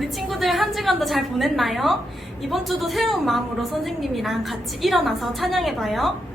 우리 친구들 한 주간도 잘 보냈나요? 이번 주도 새로운 마음으로 선생님이랑 같이 일어나서 찬양해봐요.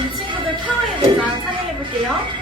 우리 친구들 파워의 대장 찬양해볼게요.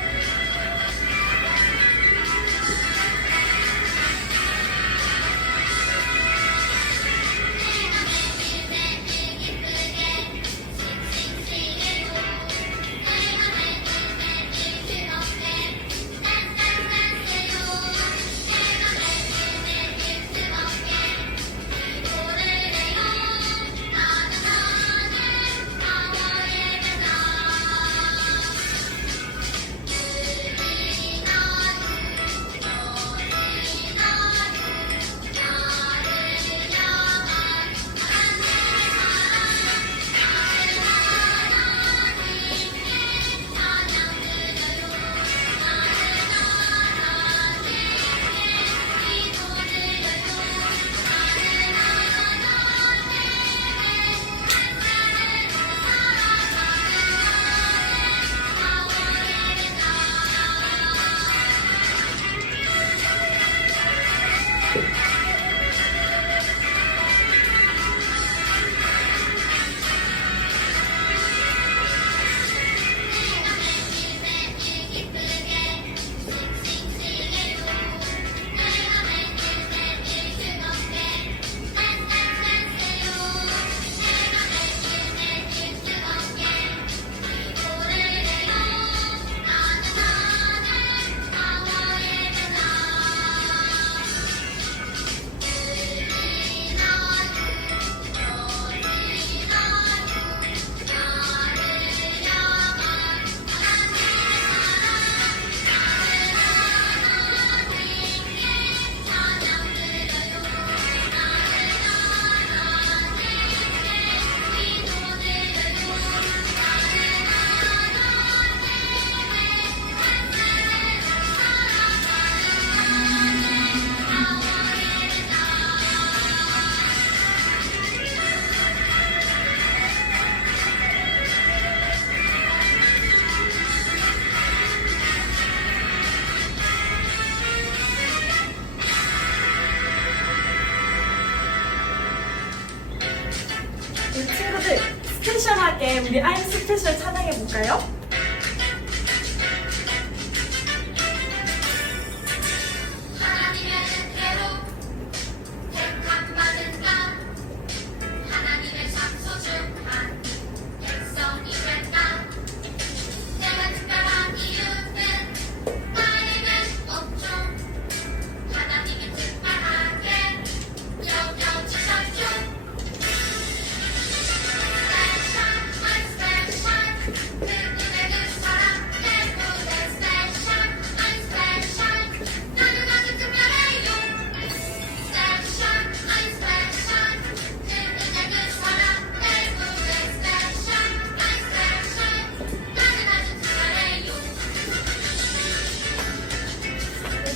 우리 친구들 스페셜하게 우리 I'm 스페셜 찬양해볼까요?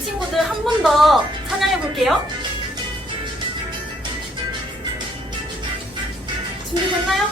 친구들 한 번 더 찬양해 볼게요. 준비됐나요?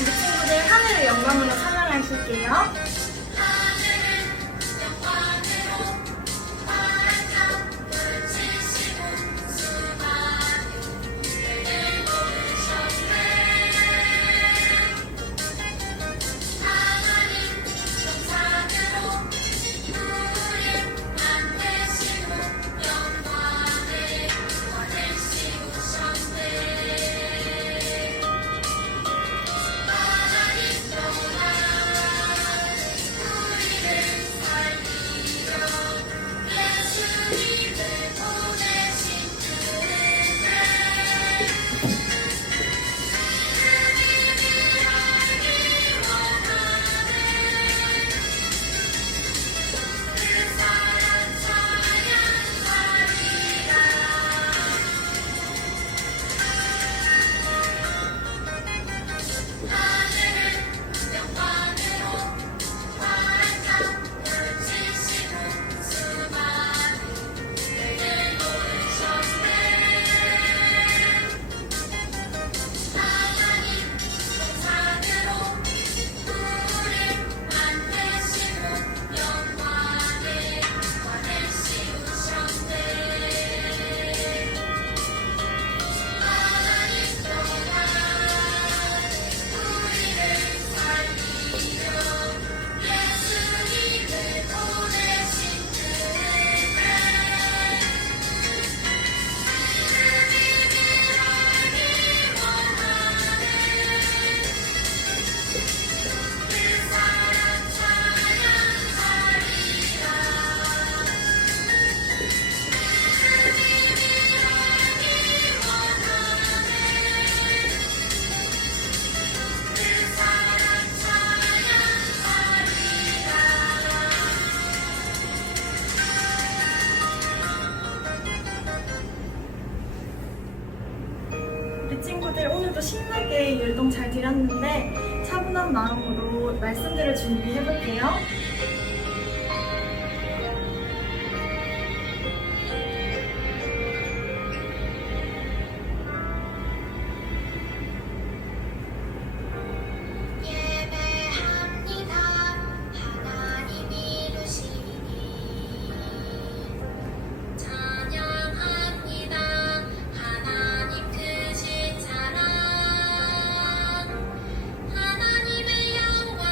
우리 친구들 하늘의 영광으로 찬양하실게요. 우리 친구들 오늘도 신나게 율동 잘 드렸는데 차분한 마음으로 말씀들을 준비해 볼게요. 하나님의 영광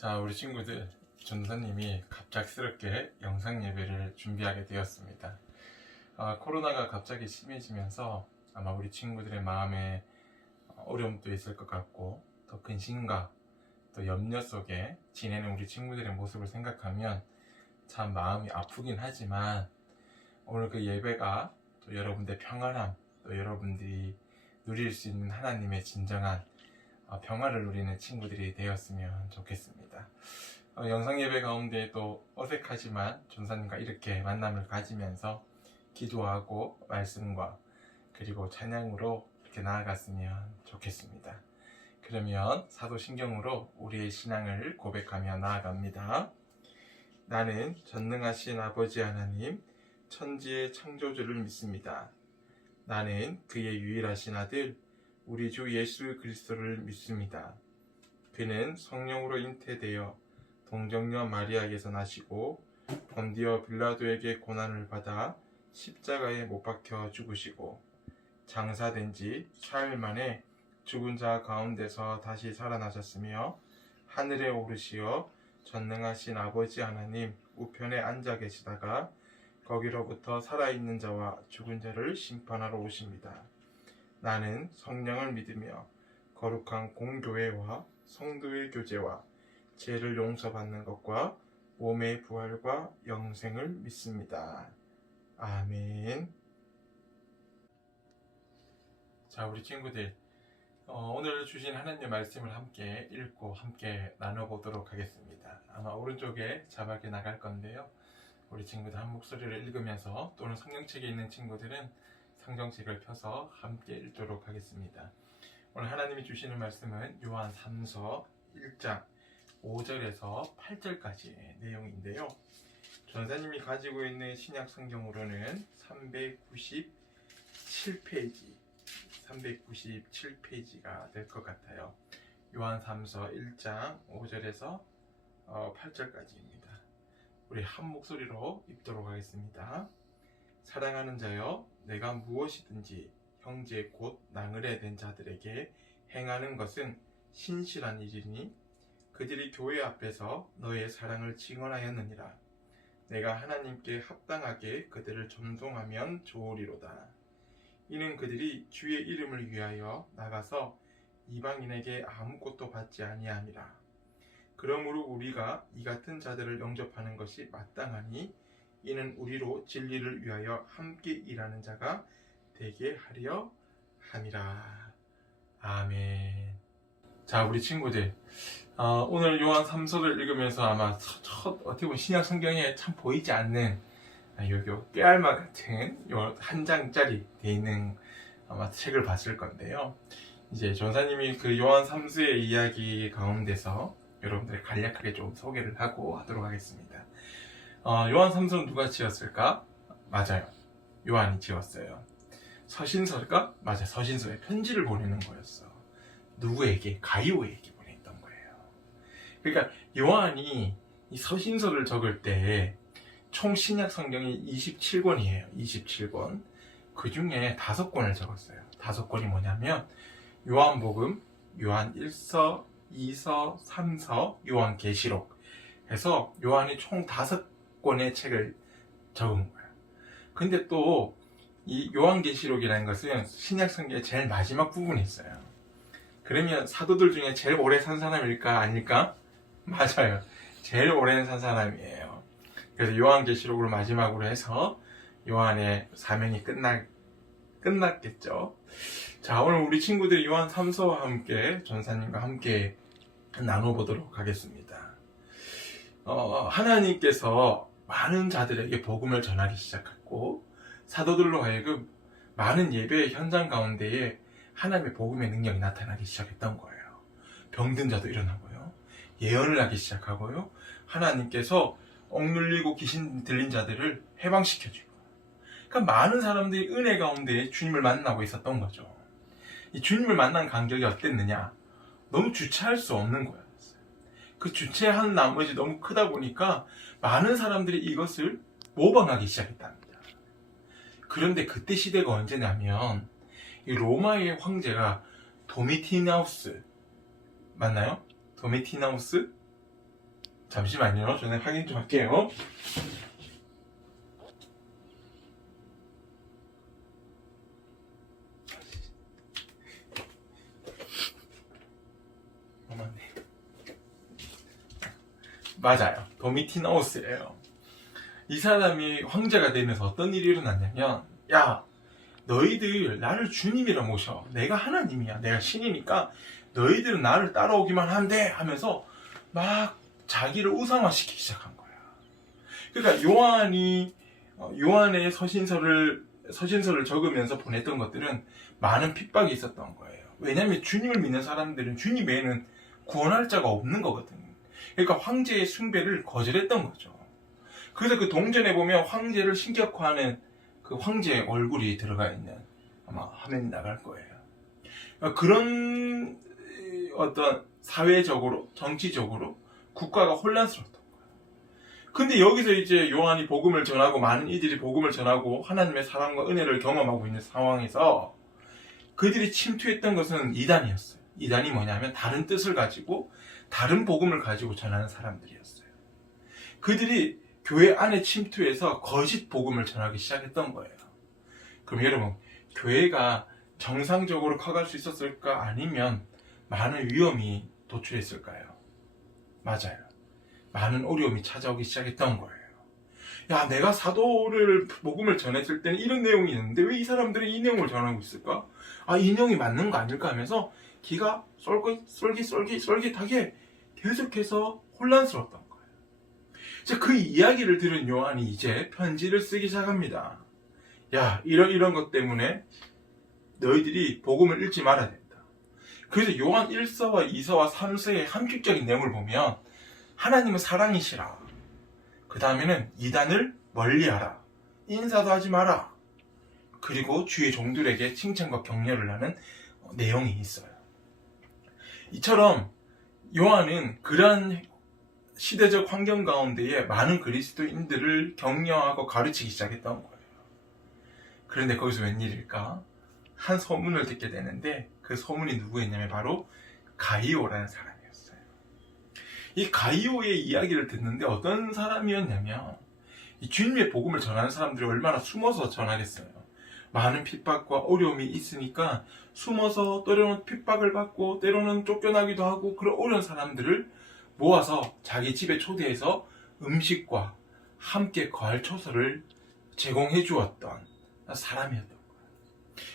자, 우리 친구들, 전사님이 갑작스럽게 영상 예배를 준비하게 되었습니다. 코로나가 갑자기 심해지면서 아마 우리 친구들의 마음에 어려움도 있을 것 같고, 또 근심과 또 염려 속에 지내는 우리 친구들의 모습을 생각하면 참 마음이 아프긴 하지만, 오늘 그 예배가 또 여러분들의 평안함, 또 여러분들이 누릴 수 있는 하나님의 진정한 평화를 누리는 친구들이 되었으면 좋겠습니다. 영상 예배 가운데 또 어색하지만 전사님과 이렇게 만남을 가지면서 기도하고 말씀과 그리고 찬양으로 이렇게 나아갔으면 좋겠습니다. 그러면 사도신경으로 우리의 신앙을 고백하며 나아갑니다. 나는 전능하신 아버지 하나님, 천지의 창조주를 믿습니다. 나는 그의 유일하신 아들 우리 주 예수 그리스도를 믿습니다. 그는 성령으로 잉태되어 동정녀 마리아에게서 나시고 본디어 빌라도에게 고난을 받아 십자가에 못 박혀 죽으시고 장사된 지 사흘 만에 죽은 자 가운데서 다시 살아나셨으며 하늘에 오르시어 전능하신 아버지 하나님 우편에 앉아 계시다가 거기로부터 살아있는 자와 죽은 자를 심판하러 오십니다. 나는 성령을 믿으며 거룩한 공교회와 성도의 교제와 죄를 용서받는 것과 몸의 부활과 영생을 믿습니다. 아멘. 자, 우리 친구들, 오늘 주신 하나님의 말씀을 함께 읽고 함께 나눠보도록 하겠습니다. 아마 오른쪽에 자막이 나갈 건데요. 우리 친구들 한 목소리를 읽으면서, 또는 성경책에 있는 친구들은 성경책을 펴서 함께 읽도록 하겠습니다. 오늘 하나님이 주시는 말씀은 요한 3서 1장 5절에서 8절까지의 내용인데요. 전사님이 가지고 있는 신약 성경으로는 397페이지가 될 것 같아요. 요한 3서 1장 5절에서 8절까지입니다. 우리 한 목소리로 읽도록 하겠습니다. 사랑하는 자여, 내가 무엇이든지 형제 곧 나그네 된 자들에게 행하는 것은 신실한 일이니 그들이 교회 앞에서 너의 사랑을 증언하였느니라. 내가 하나님께 합당하게 그들을 존중하면 좋으리로다. 이는 그들이 주의 이름을 위하여 나가서 이방인에게 아무것도 받지 아니함이라. 그러므로 우리가 이 같은 자들을 영접하는 것이 마땅하니 이는 우리로 진리를 위하여 함께 일하는 자가 되게 하려 함이라. 아멘. 자, 우리 친구들, 오늘 요한 3서를 읽으면서 아마 어떻게 보면 신약 성경에 참 보이지 않는 요 깨알마 같은 요 한 장짜리 돼 있는 아마 책을 봤을 건데요. 이제 전사님이 그 요한 3서의 이야기 가운데서 여러분들이 간략하게 좀 소개를 하고 하도록 하겠습니다. 요한 3서는 누가 지었을까? 맞아요, 요한이 지었어요. 서신서일까? 맞아, 서신서에 편지를 보내는 거였어. 누구에게? 가이오에게 보냈던 거예요. 그러니까 요한이 이 서신서를 적을 때 총 신약 성경이 27권이에요. 27권. 그 중에 5권을 적었어요. 5권이 뭐냐면 요한복음, 요한 1서, 2서, 3서, 요한계시록 해서 요한이 총 5권의 책을 적은 거예요. 근데 또 이 요한계시록이라는 것은 신약 성경의 제일 마지막 부분에 있어요. 그러면 사도들 중에 제일 오래 산 사람일까 아닐까? 맞아요, 제일 오래 산 사람이에요. 그래서 요한계시록을 마지막으로 해서 요한의 사명이 끝났겠죠. 자, 오늘 우리 친구들이 요한 3서와 함께 전사님과 함께 나눠보도록 하겠습니다. 하나님께서 많은 자들에게 복음을 전하기 시작했고, 사도들로 하여금 많은 예배의 현장 가운데에 하나님의 복음의 능력이 나타나기 시작했던 거예요. 병든 자도 일어나고요, 예언을 하기 시작하고요, 하나님께서 억눌리고 귀신 들린 자들을 해방시켜주고, 그러니까 많은 사람들이 은혜 가운데 주님을 만나고 있었던 거죠. 이 주님을 만난 간격이 어땠느냐? 너무 주체할 수 없는 거였어요. 그 주체한 나머지 너무 크다 보니까 많은 사람들이 이것을 모방하기 시작했답니다. 그런데 그때 시대가 언제냐면 이 로마의 황제가 도미티나우스, 맞나요? 도미티나우스? 잠시만요. 저는 확인 좀 할게요. 맞아요. 도미티나우스예요. 이 사람이 황제가 되면서 어떤 일이 일어났냐면, 야, 너희들 나를 주님이라 모셔. 내가 하나님이야. 내가 신이니까 너희들은 나를 따라오기만 하면 돼. 하면서 막 자기를 우상화시키기 시작한 거야. 그러니까 요한의 서신서를 적으면서 보냈던 것들은 많은 핍박이 있었던 거예요. 왜냐하면 주님을 믿는 사람들은 주님 외에는 구원할 자가 없는 거거든요. 그러니까 황제의 숭배를 거절했던 거죠. 그래서 그 동전에 보면 황제를 신격화하는 그 황제의 얼굴이 들어가 있는 아마 화면이 나갈 거예요. 그런 어떤 사회적으로, 정치적으로 국가가 혼란스러웠던 거예요. 근데 여기서 이제 요한이 복음을 전하고 많은 이들이 복음을 전하고 하나님의 사랑과 은혜를 경험하고 있는 상황에서 그들이 침투했던 것은 이단이었어요. 이단이 뭐냐면 다른 뜻을 가지고 다른 복음을 가지고 전하는 사람들이었어요. 그들이 교회 안에 침투해서 거짓 복음을 전하기 시작했던 거예요. 그럼 여러분, 교회가 정상적으로 커갈 수 있었을까? 아니면 많은 위험이 도출했을까요? 맞아요. 많은 어려움이 찾아오기 시작했던 거예요. 야, 내가 사도를 복음을 전했을 때는 이런 내용이 있는데 왜 이 사람들은 이 내용을 전하고 있을까? 아, 이 내용이 맞는 거 아닐까 하면서 기가 쏠깃하게 계속해서 혼란스러웠던 거예요. 그 이야기를 들은 요한이 이제 편지를 쓰기 시작합니다. 야, 이런 것 때문에 너희들이 복음을 읽지 말아야 된다. 그래서 요한 1서와 2서와 3서의 함축적인 내용을 보면 하나님은 사랑이시라. 그 다음에는 이단을 멀리하라. 인사도 하지 마라. 그리고 주의 종들에게 칭찬과 격려를 하는 내용이 있어요. 이처럼 요한은 그러한 시대적 환경 가운데에 많은 그리스도인들을 격려하고 가르치기 시작했던 거예요. 그런데 거기서 웬일일까? 한 소문을 듣게 되는데 그 소문이 누구였냐면 바로 가이오라는 사람이었어요. 이 가이오의 이야기를 듣는데 어떤 사람이었냐면 이 주님의 복음을 전하는 사람들이 얼마나 숨어서 전하겠어요. 많은 핍박과 어려움이 있으니까 숨어서 때로는 핍박을 받고 때로는 쫓겨나기도 하고 그런 어려운 사람들을 모아서 자기 집에 초대해서 음식과 함께 거할 처소를 제공해 주었던 사람이었던 거예요.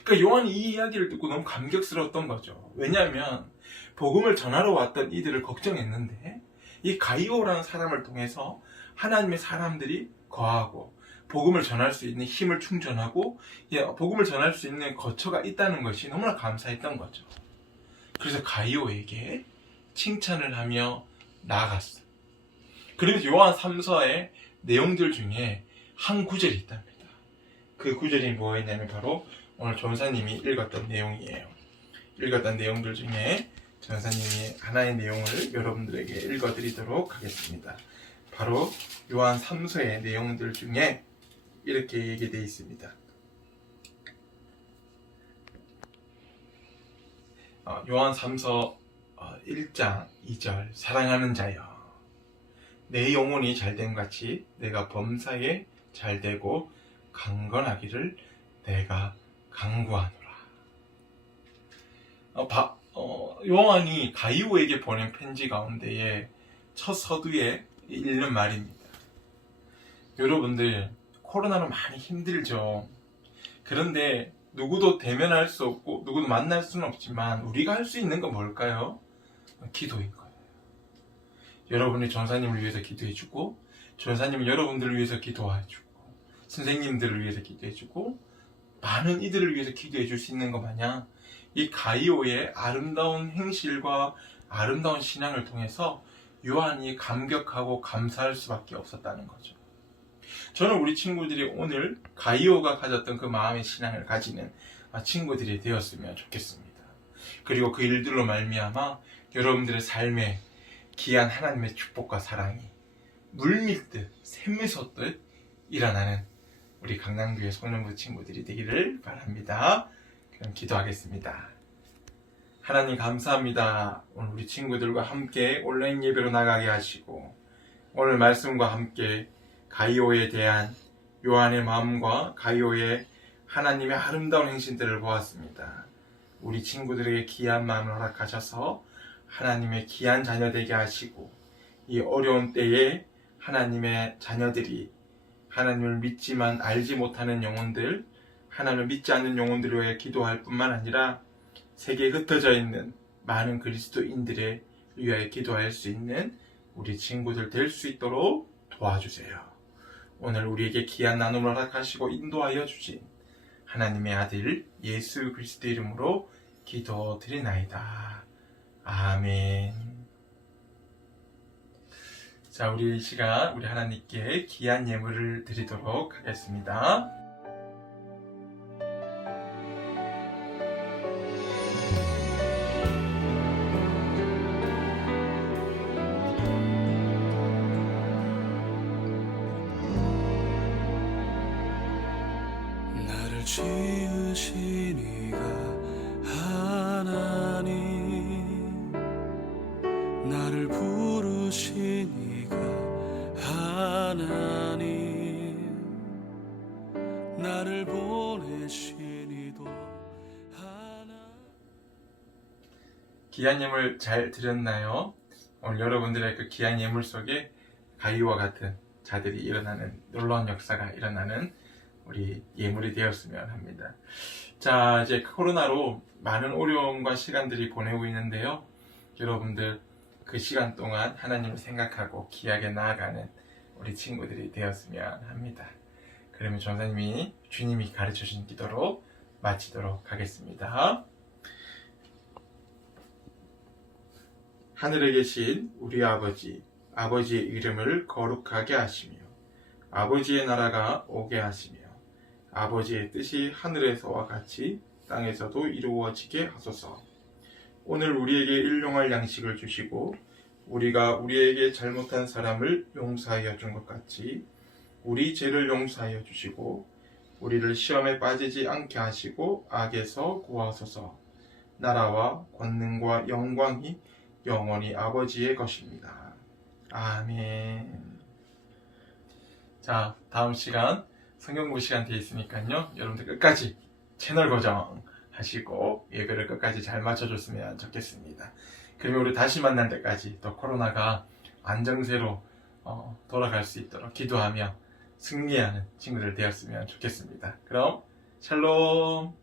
그러니까 요한이 이 이야기를 듣고 너무 감격스러웠던 거죠. 왜냐하면 복음을 전하러 왔던 이들을 걱정했는데 이 가이오라는 사람을 통해서 하나님의 사람들이 거하고 복음을 전할 수 있는 힘을 충전하고 복음을 전할 수 있는 거처가 있다는 것이 너무나 감사했던 거죠. 그래서 가이오에게 칭찬을 하며 나아갔어요. 그래서 요한 3서의 내용들 중에 한 구절이 있답니다. 그 구절이 뭐였냐면 바로 오늘 전사님이 읽었던 내용이에요. 읽었던 내용들 중에 전사님이 하나의 내용을 여러분들에게 읽어드리도록 하겠습니다. 바로 요한 3서의 내용들 중에 이렇게 얘기되어 있습니다. 요한 3서 1장 2절 사랑하는 자여 내 영혼이 잘됨 같이 내가 범사에 잘되고 강건하기를 내가 강구하노라. 요한이 가이오에게 보낸 편지 가운데에 첫 서두에 읽는 말입니다. 여러분들 코로나로 많이 힘들죠. 그런데 누구도 대면할 수 없고 누구도 만날 수는 없지만 우리가 할 수 있는 건 뭘까요? 기도인 거예요. 여러분이 전사님을 위해서 기도해주고 전사님은 여러분들을 위해서 기도해주고 선생님들을 위해서 기도해주고 많은 이들을 위해서 기도해줄 수 있는 것 마냥 이 가이오의 아름다운 행실과 아름다운 신앙을 통해서 요한이 감격하고 감사할 수밖에 없었다는 거죠. 저는 우리 친구들이 오늘 가이오가 가졌던 그 마음의 신앙을 가지는 친구들이 되었으면 좋겠습니다. 그리고 그 일들로 말미암아 여러분들의 삶에 귀한 하나님의 축복과 사랑이 물밀듯 샘물 솟듯 일어나는 우리 강남교회 소년부 친구들이 되기를 바랍니다. 그럼 기도하겠습니다. 하나님 감사합니다. 오늘 우리 친구들과 함께 온라인 예배로 나가게 하시고 오늘 말씀과 함께 가이오에 대한 요한의 마음과 가이오의 하나님의 아름다운 행신들을 보았습니다. 우리 친구들에게 귀한 마음을 허락하셔서 하나님의 귀한 자녀 되게 하시고, 이 어려운 때에 하나님의 자녀들이 하나님을 믿지만 알지 못하는 영혼들, 하나님을 믿지 않는 영혼들을 위해 기도할 뿐만 아니라 세계에 흩어져 있는 많은 그리스도인들에 위하여 기도할 수 있는 우리 친구들 될 수 있도록 도와주세요. 오늘 우리에게 귀한 나눔을 허락하시고 인도하여 주신 하나님의 아들 예수 그리스도 이름으로 기도드리나이다. 아멘. 자, 우리 이 시간 우리 하나님께 귀한 예물을 드리도록 하겠습니다. 나를 지으신 이가 하나님, 나를 부르신 이가 하나님, 나를 보내신 이도 하나님. 귀한 예물 잘 드렸나요? 오늘 여러분들의 그 귀한 예물 속에 가이오와 같은 자들이 일어나는 놀라운 역사가 일어나는 우리 예물이 되었으면 합니다. 자, 이제 코로나로 많은 어려움과 시간들이 보내고 있는데요. 여러분들 그 시간 동안 하나님을 생각하고 귀하게 나아가는 우리 친구들이 되었으면 합니다. 그러면 전사님이 주님이 가르쳐주신 기도로 마치도록 하겠습니다. 하늘에 계신 우리 아버지, 아버지의 이름을 거룩하게 하시며 아버지의 나라가 오게 하시며 아버지의 뜻이 하늘에서와 같이 땅에서도 이루어지게 하소서. 오늘 우리에게 일용할 양식을 주시고 우리가 우리에게 잘못한 사람을 용서하여 준 것 같이 우리 죄를 용서하여 주시고 우리를 시험에 빠지지 않게 하시고 악에서 구하소서. 나라와 권능과 영광이 영원히 아버지의 것입니다. 아멘. 자, 다음 시간 성경공부 시간 되어 있으니까요. 여러분들 끝까지 채널 고정 하시고 예배를 끝까지 잘 맞춰줬으면 좋겠습니다. 그러면 우리 다시 만날 때까지 또 코로나가 안정세로 돌아갈 수 있도록 기도하며 승리하는 친구들 되었으면 좋겠습니다. 그럼 샬롬.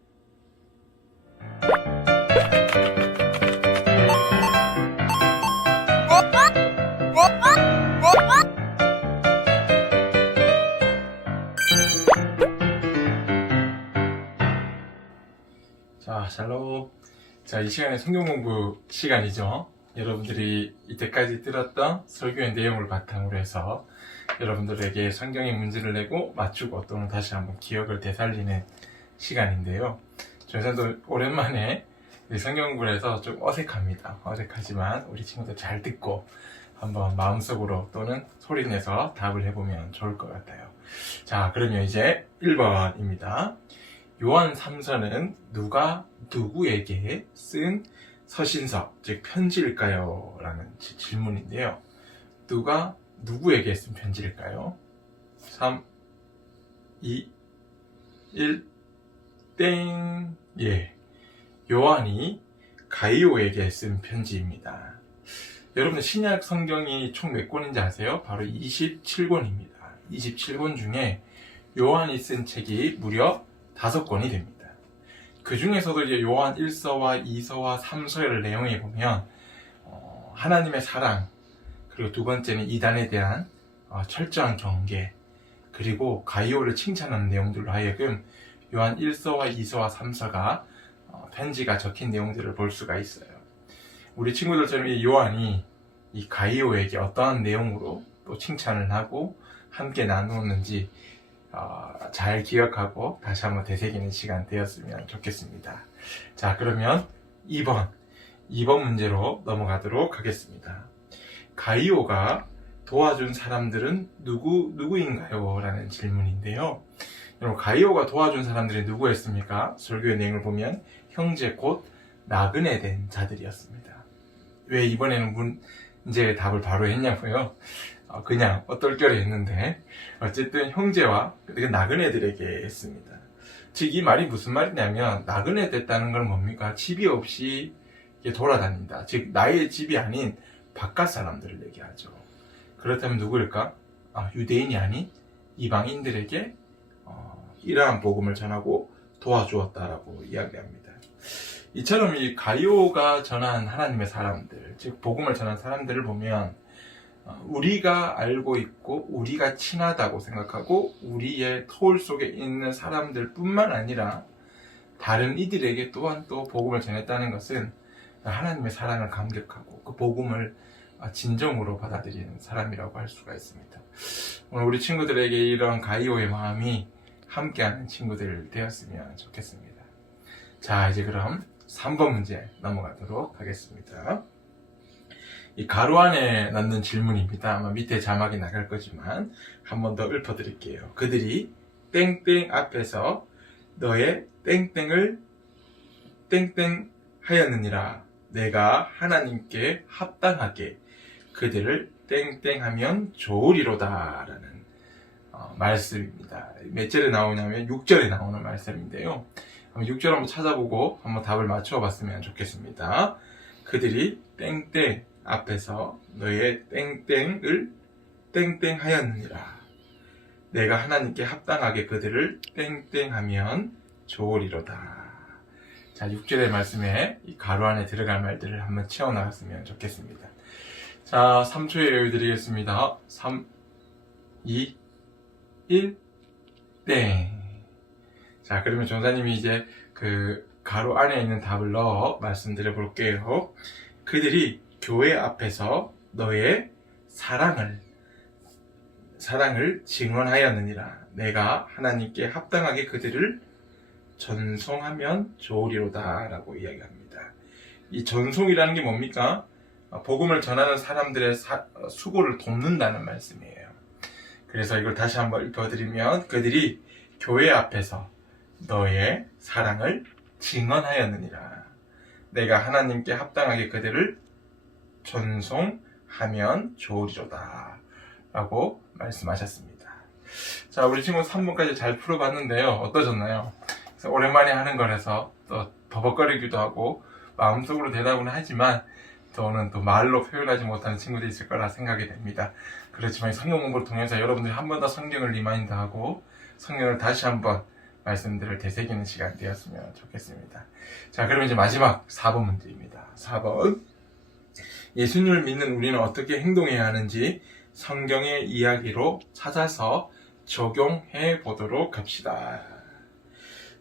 자, 샬롬. 자, 이 시간에 성경 공부 시간이죠. 여러분들이 이때까지 들었던 설교의 내용을 바탕으로 해서 여러분들에게 성경의 문제를 내고 맞추고 또는 다시 한번 기억을 되살리는 시간인데요. 저희도 오랜만에 성경 공부를 해서 좀 어색합니다. 어색하지만 우리 친구들 잘 듣고 한번 마음속으로 또는 소리내서 답을 해보면 좋을 것 같아요. 자, 그러면 이제 1번입니다. 요한 3서는 누가 누구에게 쓴 서신서, 즉 편지일까요? 라는 질문인데요. 누가 누구에게 쓴 편지일까요? 3, 2, 1, 땡. 예. 요한이 가이오에게 쓴 편지입니다. 여러분 신약 성경이 총 몇 권인지 아세요? 바로 27권입니다. 27권 중에 요한이 쓴 책이 무려 5권이 됩니다. 그 중에서도 이제 요한 1서와 2서와 3서를 내용해 보면 하나님의 사랑, 그리고 두 번째는 이단에 대한 철저한 경계, 그리고 가이오를 칭찬하는 내용들로 하여금 요한 1서와 2서와 3서가 편지가 적힌 내용들을 볼 수가 있어요. 우리 친구들처럼 이 요한이 이 가이오에게 어떠한 내용으로 또 칭찬을 하고 함께 나누었는지 잘 기억하고 다시 한번 되새기는 시간 되었으면 좋겠습니다. 자, 그러면 2번 문제로 넘어가도록 하겠습니다. 가이오가 도와준 사람들은 누구인가요? 라는 질문인데요. 여러분, 가이오가 도와준 사람들이 누구였습니까? 설교의 내용을 보면 형제 곧 나그네 된 자들이었습니다. 왜 이번에는 문제의 답을 바로 했냐고요? 그냥 어떨결에 했는데 어쨌든 형제와 그 나그네들에게 했습니다. 즉 이 말이 무슨 말이냐면 나그네 됐다는 건 뭡니까? 집이 없이 돌아다닌다. 즉 나의 집이 아닌 바깥 사람들을 얘기하죠. 그렇다면 누구일까? 유대인이 아닌 이방인들에게 이러한 복음을 전하고 도와주었다라고 이야기합니다. 이처럼 이 가이오가 전한 하나님의 사람들, 즉 복음을 전한 사람들을 보면 우리가 알고 있고 우리가 친하다고 생각하고 우리의 터울 속에 있는 사람들 뿐만 아니라 다른 이들에게 또한 또 복음을 전했다는 것은 하나님의 사랑을 감격하고 그 복음을 진정으로 받아들이는 사람이라고 할 수가 있습니다. 오늘 우리 친구들에게 이런 가이오의 마음이 함께하는 친구들 되었으면 좋겠습니다. 자, 이제 그럼 3번 문제 넘어가도록 하겠습니다. 이 가로 안에 넣는 질문입니다. 아마 밑에 자막이 나갈 거지만 한 번 더 읊어드릴게요. 그들이 땡땡 앞에서 너의 땡땡을 땡땡 하였느니라. 내가 하나님께 합당하게 그들을 땡땡하면 좋으리로다 라는 말씀입니다. 몇 절에 나오냐면 6절에 나오는 말씀인데요. 6절 한번 찾아보고 한번 답을 맞춰 봤으면 좋겠습니다. 그들이 땡땡 앞에서 너의 땡땡을 땡땡하였느니라. 내가 하나님께 합당하게 그들을 땡땡하면 좋으리로다. 자, 6절의 말씀에 이 가로 안에 들어갈 말들을 한번 채워나갔으면 좋겠습니다. 자, 3초의 여유 드리겠습니다. 3, 2, 1, 땡. 자, 그러면 전사님이 이제 그 가로 안에 있는 답을 넣어 말씀드려 볼게요. 그들이 교회 앞에서 너의 사랑을 증언하였느니라. 내가 하나님께 합당하게 그들을 전송하면 좋으리로다 라고 이야기합니다. 이 전송이라는 게 뭡니까? 복음을 전하는 사람들의 수고를 돕는다는 말씀이에요. 그래서 이걸 다시 한번 읽어드리면 그들이 교회 앞에서 너의 사랑을 증언하였느니라. 내가 하나님께 합당하게 그들을 전송하면 좋으리로다 라고 말씀하셨습니다. 자, 우리 친구 3번까지 잘 풀어봤는데요. 어떠셨나요? 그래서 오랜만에 하는 거라서 또 버벅거리기도 하고 마음속으로 대답은 하지만 저는 또 말로 표현하지 못하는 친구들이 있을 거라 생각이 됩니다. 그렇지만 성경 공부를 통해서 여러분들이 한 번 더 성경을 리마인드하고 성경을 다시 한번 말씀들을 되새기는 시간 되었으면 좋겠습니다. 자, 그럼 이제 마지막 4번 문제입니다. 4번. 예수님을 믿는 우리는 어떻게 행동해야 하는지 성경의 이야기로 찾아서 적용해 보도록 합시다.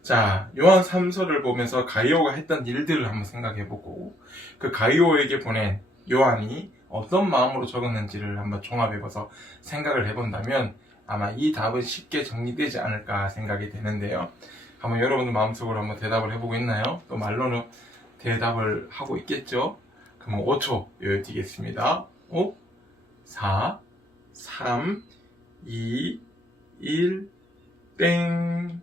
자, 요한 3서를 보면서 가이오가 했던 일들을 한번 생각해 보고 그 가이오에게 보낸 요한이 어떤 마음으로 적었는지를 한번 종합해 봐서 생각을 해본다면 아마 이 답은 쉽게 정리되지 않을까 생각이 되는데요. 한번 여러분들 마음속으로 한번 대답을 해보고 있나요? 또 말로는 대답을 하고 있겠죠? 그럼 5초 여유드리겠습니다. 5, 4, 3, 2, 1, 땡.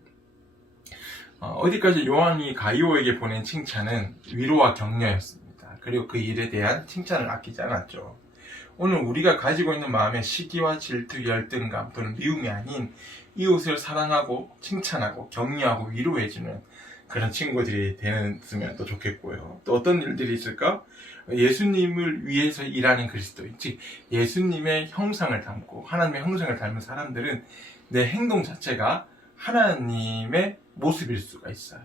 어디까지 요한이 가이오에게 보낸 칭찬은 위로와 격려였습니다. 그리고 그 일에 대한 칭찬을 아끼지 않았죠. 오늘 우리가 가지고 있는 마음에 시기와 질투, 열등감 또는 미움이 아닌 이웃을 사랑하고 칭찬하고 격려하고 위로해주는 그런 친구들이 되었으면 또 좋겠고요. 또 어떤 일들이 있을까? 예수님을 위해서 일하는 그리스도인, 즉 예수님의 형상을 담고 하나님의 형상을 닮은 사람들은 내 행동 자체가 하나님의 모습일 수가 있어요.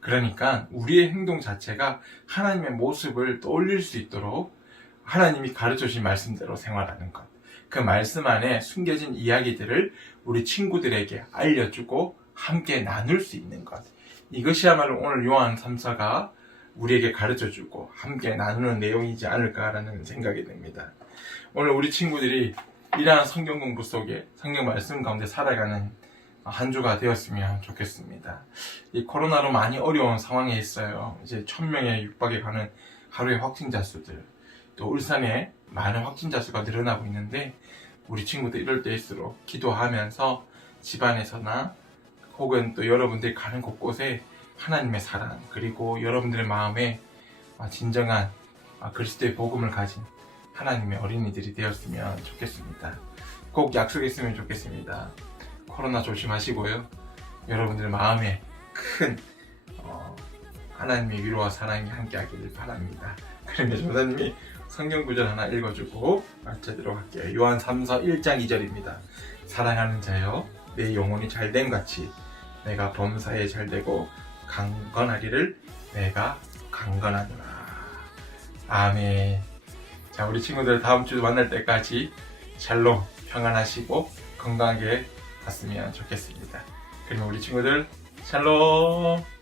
그러니까 우리의 행동 자체가 하나님의 모습을 떠올릴 수 있도록 하나님이 가르쳐 주신 말씀대로 생활하는 것, 그 말씀 안에 숨겨진 이야기들을 우리 친구들에게 알려주고 함께 나눌 수 있는 것, 이것이야말로 오늘 요한 3사가 우리에게 가르쳐주고 함께 나누는 내용이지 않을까라는 생각이 듭니다. 오늘 우리 친구들이 이러한 성경 공부 속에 성경 말씀 가운데 살아가는 한 주가 되었으면 좋겠습니다. 이 코로나로 많이 어려운 상황에 있어요. 이제 1000명에 육박해 가는 하루의 확진자 수들, 또 울산에 많은 확진자 수가 늘어나고 있는데 우리 친구들 이럴 때일수록 기도하면서 집안에서나 혹은 또 여러분들이 가는 곳곳에 하나님의 사랑, 그리고 여러분들의 마음에 진정한 그리스도의 복음을 가진 하나님의 어린이들이 되었으면 좋겠습니다. 꼭 약속했으면 좋겠습니다. 코로나 조심하시고요. 여러분들 마음에 큰 하나님의 위로와 사랑이 함께하기를 바랍니다. 그러면 전사님이 성경 구절 하나 읽어주고 마치도록 할게요. 요한 3서 1장 2절입니다. 사랑하는 자여, 내 영혼이 잘됨 같이 내가 범사에 잘되고 강건하기를 내가 강건하노라. 아멘. 자, 우리 친구들 다음 주 만날 때까지 샬롬, 평안하시고 건강하게 갔으면 좋겠습니다. 그러면 우리 친구들 샬롬.